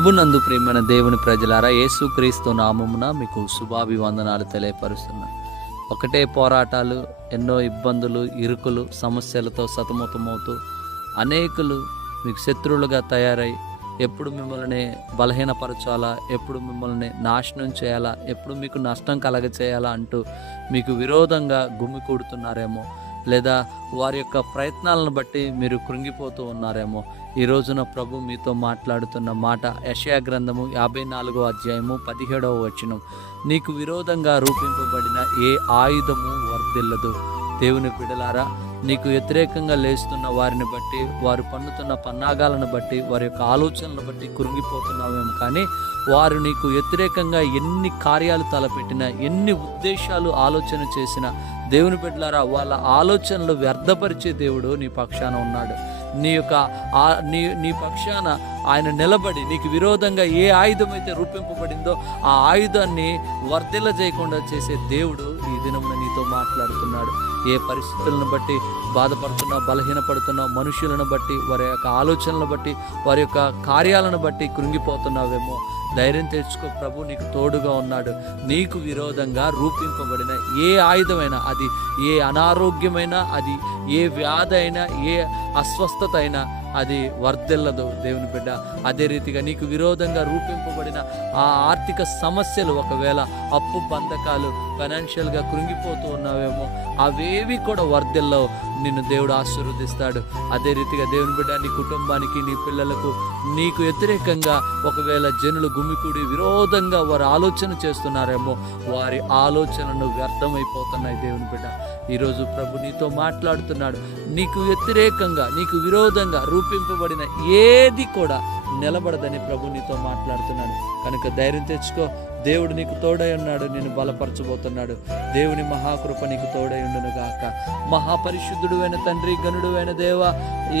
ప్రభునందు ప్రియమైన దేవుని ప్రజలారా, యేసుక్రీస్తు నామమున మీకు శుభాభివందనాలు తెలియపరుస్తున్నా. ఒకటే పోరాటాలు, ఎన్నో ఇబ్బందులు, ఇరుకులు, సమస్యలతో సతమతమవుతూ అనేకులు మీకు శత్రువులుగా తయారై ఎప్పుడు మిమ్మల్ని బలహీనపరచాలా, ఎప్పుడు మిమ్మల్ని నాశనం చేయాలా, ఎప్పుడు మీకు నష్టం కలగచేయాలా అంటూ మీకు విరోధంగా గుమికూడుతున్నారేమో, లేదా వారి యొక్క ప్రయత్నాలను బట్టి మీరు కృంగిపోతూ ఉన్నారేమో. ఈ రోజున ప్రభు మీతో మాట్లాడుతున్న మాట యెషయా గ్రంథము 54వ అధ్యాయము 17వ వచనం. నీకు విరోధంగా రూపింపబడిన ఏ ఆయుధము వర్ధిల్లదు. దేవుని బిడ్డలారా, నీకు వ్యతిరేకంగా లేస్తున్న వారిని బట్టి, వారు పన్నుతున్న పన్నాగాలను బట్టి, వారి యొక్క ఆలోచనలను బట్టి కృంగిపోతున్నావేమో, కానీ వారు నీకు వ్యతిరేకంగా ఎన్ని కార్యాలు తలపెట్టినా, ఎన్ని ఉద్దేశాలు ఆలోచన చేసినా, దేవుని బిడ్డలారా, వాళ్ళ ఆలోచనలు వ్యర్థపరిచే దేవుడు నీ పక్షాన ఉన్నాడు. నీ పక్షాన ఆయన నిలబడి నీకు విరోధంగా ఏ ఆయుధం అయితే రూపింపబడిందో ఆ ఆయుధాన్ని వర్ధిల్ల చేయకుండా చేసే దేవుడు ఈ దినమున నీతో మాట్లాడుతున్నాడు. ఏ పరిస్థితులను బట్టి బాధపడుతున్నావు, బలహీనపడుతున్నావు, మనుషులను బట్టి, వారి యొక్క ఆలోచనలను బట్టి, వారి యొక్క కార్యాలను బట్టి కృంగిపోతున్నావేమో, ధైర్యం తెచ్చుకో. ప్రభు నీకు తోడుగా ఉన్నాడు. నీకు విరోధంగా రూపింపబడిన ఏ ఆయుధమైనా, అది ఏ అనారోగ్యమైనా, అది ఏ వ్యాధి అయినా, ఏ అస్వస్థత అయినా అది వర్ధిల్లదు దేవుని బిడ్డ. అదే రీతిగా నీకు విరోధంగా రూపింపబడిన ఆ ఆర్థిక సమస్యలు, ఒకవేళ అప్పు బంధకాలు, ఫైనాన్షియల్గా కృంగిపోతూ ఉన్నావేమో, అవేవి కూడా వర్ధిల్లవు. నిన్ను దేవుడు ఆశీర్వదిస్తాడు. అదే రీతిగా దేవుని బిడ్డ, నీ కుటుంబానికి, నీ పిల్లలకు నీకు వ్యతిరేకంగా ఒకవేళ జనులు గుమికూడి విరోధంగా వారు ఆలోచన చేస్తున్నారేమో, వారి ఆలోచనలు వ్యర్థమైపోతున్నాయి. దేవుని బిడ్డ, ఈరోజు ప్రభు నీతో మాట్లాడుతున్నాడు. నీకు వ్యతిరేకంగా, నీకు విరోధంగా రూపింపబడిన ఏది కూడా నిలబడదని ప్రభు నీతో మాట్లాడుతున్నాడు. కనుక ధైర్యం తెచ్చుకో. దేవుడు నీకు తోడై ఉన్నాడు, నిన్ను బలపరచబోతున్నాడు. దేవుని మహాకృప నీకు తోడై ఉండును గాక. మహాపరిశుద్ధుడు అయిన తండ్రి, గనుడు అయిన దేవ,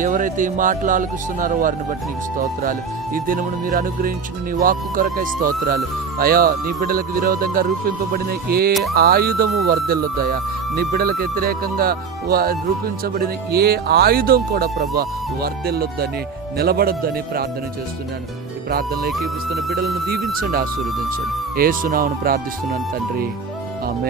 ఎవరైతే ఈ మాటలు ఆలకిస్తున్నారో వారిని బట్టి నీకు స్తోత్రాలు. ఈ దినమును మీరు అనుగ్రహించిన నీ వాక్కు కొరకై స్తోత్రాలు. అయ్యా, నీ బిడ్డలకు విరోధంగా రూపింపబడిన ఏ ఆయుధము వర్ధిల్లొద్దయ్యా. నీ బిడ్డలకు వ్యతిరేకంగా రూపించబడిన ఏ ఆయుధం కూడా ప్రభా వర్ధిల్లొద్దని, నిలబడొద్దని ప్రార్థన చేస్తున్నాను. ఈ ప్రార్థనలో ఏకీపిస్తున్న బిడ్డలను దీవించండి, ఆశీర్వదించండి. యేసు నామమున ప్రార్థిస్తున్నాను తండ్రి, ఆమేన్.